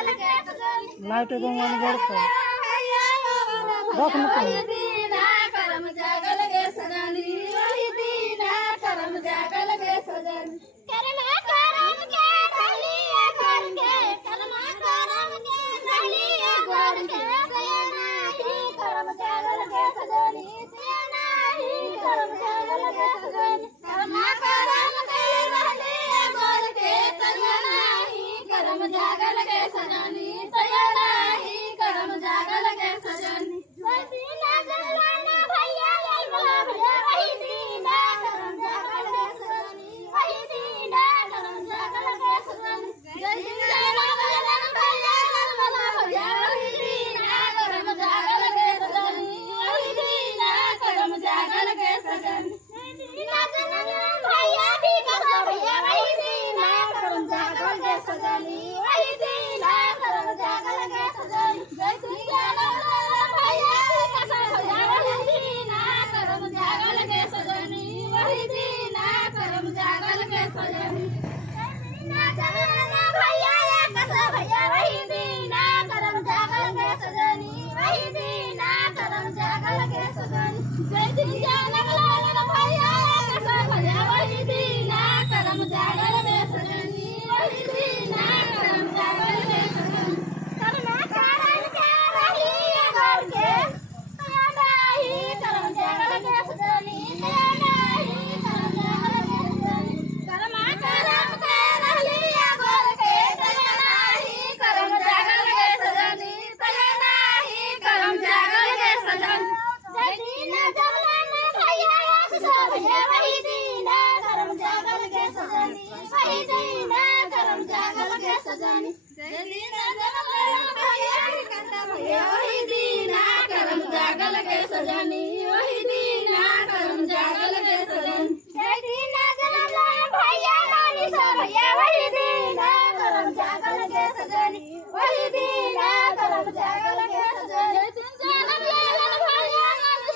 light एकदम अनगढ़ पर रख न करम जागल गे सजनी वही दीना करम जागल गे सजनी करम के रलिए घर के करम के रलिए घर के सजना ही करम जागल गे सजनी सजना ही करम जागल गे सजनी करम के रलिए घर के सजना ही करम जागल गे सजनी सजना ही करम जागल गे सजनी दीना जलाना भैया वही दीना करम जागल गे सजनी वही दीना करम जागल गे सजनी दीना जलाना भैया वही दीना करम जागल गे सजनी वही दीना करम जागल गे सजनी दीना जलाना भैया भी कसो भैया वही दीना करम जागल गे सजनी वही दीना करम जागल गे सजनी दीना जलाना भैया वही दीना करम जागल गे सजनी वही दीना करम जागल गे सजनी दीना जलाना भैया कसो भैया वही दीना करम जागल गे सजनी वही दीना करम जागल गे सजनी जय दीना जलाना भैया कसो भैया वही दीना करम जागल गे सजनी वही दीना करम जागल गे सजनी करम के रलिए घर के ही करम जागल गे सजनी सजना ही करम जागल गे सजनी करम के रलिए घर के सजना ही करम जागल गे सजनी सजना ही करम जागल गे सजनी जय दीना जलाना भैया कसो भैया वही दीना करम जागल गे सजनी वही दीना करम जागल गे सजनी जय दीना जलाना भैया कसो भैया वही दीना करम जागल गे सजनी वही दीना करम जागल गे सजनी जय दीना जलाना भैया सो भैया वही दीना करम जागल गे सजनी वही दीना करम जागल गे सजनी दीना जलाना भैया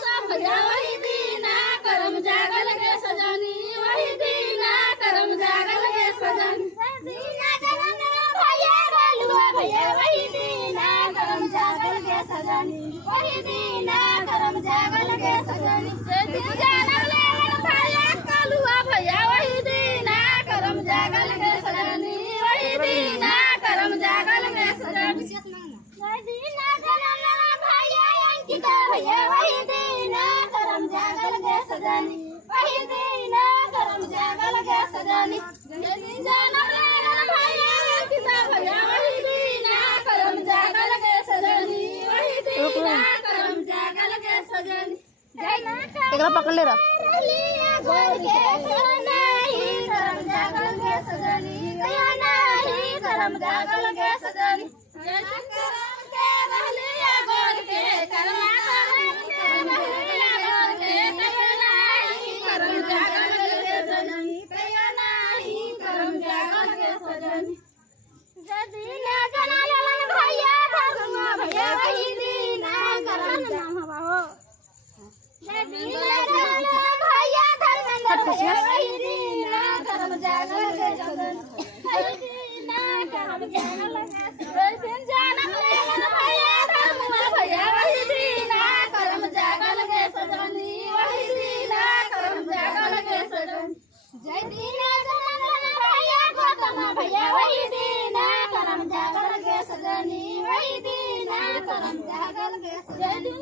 सो भैया वही दीना करम जागल गे सजनी वही दीना करम जागल गे सजनी दीना जलाना भैया भैया वही दीना करम जागल गे सजनी वही दीना करम जागल गे सजनी दीना जलाना भैया कालुआ भैया वही दीना करम जागल गे सजनी वही दीना करम जागल गे सजनी दीना जलाना भैया अंकिता भैया वही दीना करम जागल गे सजनी वही दीना करम जागल गे सजनी दीना जलाना भैया अंकिता भैया वही दीना करम जागल गे सजनी वही दीना करम जागल गे सजनी एकरा पकड़ ले रहा घर के सजना ही करम जागल गे सजनी सजना ही करम जागल गे सजनी करम के रलिए घर के करम रलिए घर के सजना ही करम जागल गे सजनी सजना ही करम जागल गे सजनी दीना जलाना भैया भैया वही दीना करम हो दीना जलाना भैया धर्मेंद्र भैया वही दीना करम जागल गे सजनी दीना करम जागल गे सजनी जलाना भैया धर्मेंद्र भैया वही दीना करम जागल गे सजनी वही दीना करम जागल गे सजनी जय दीना जलाना भैया गौतम भैया वही दीना करम जागल गे सजनी वही दीना करम जागल गे सजनी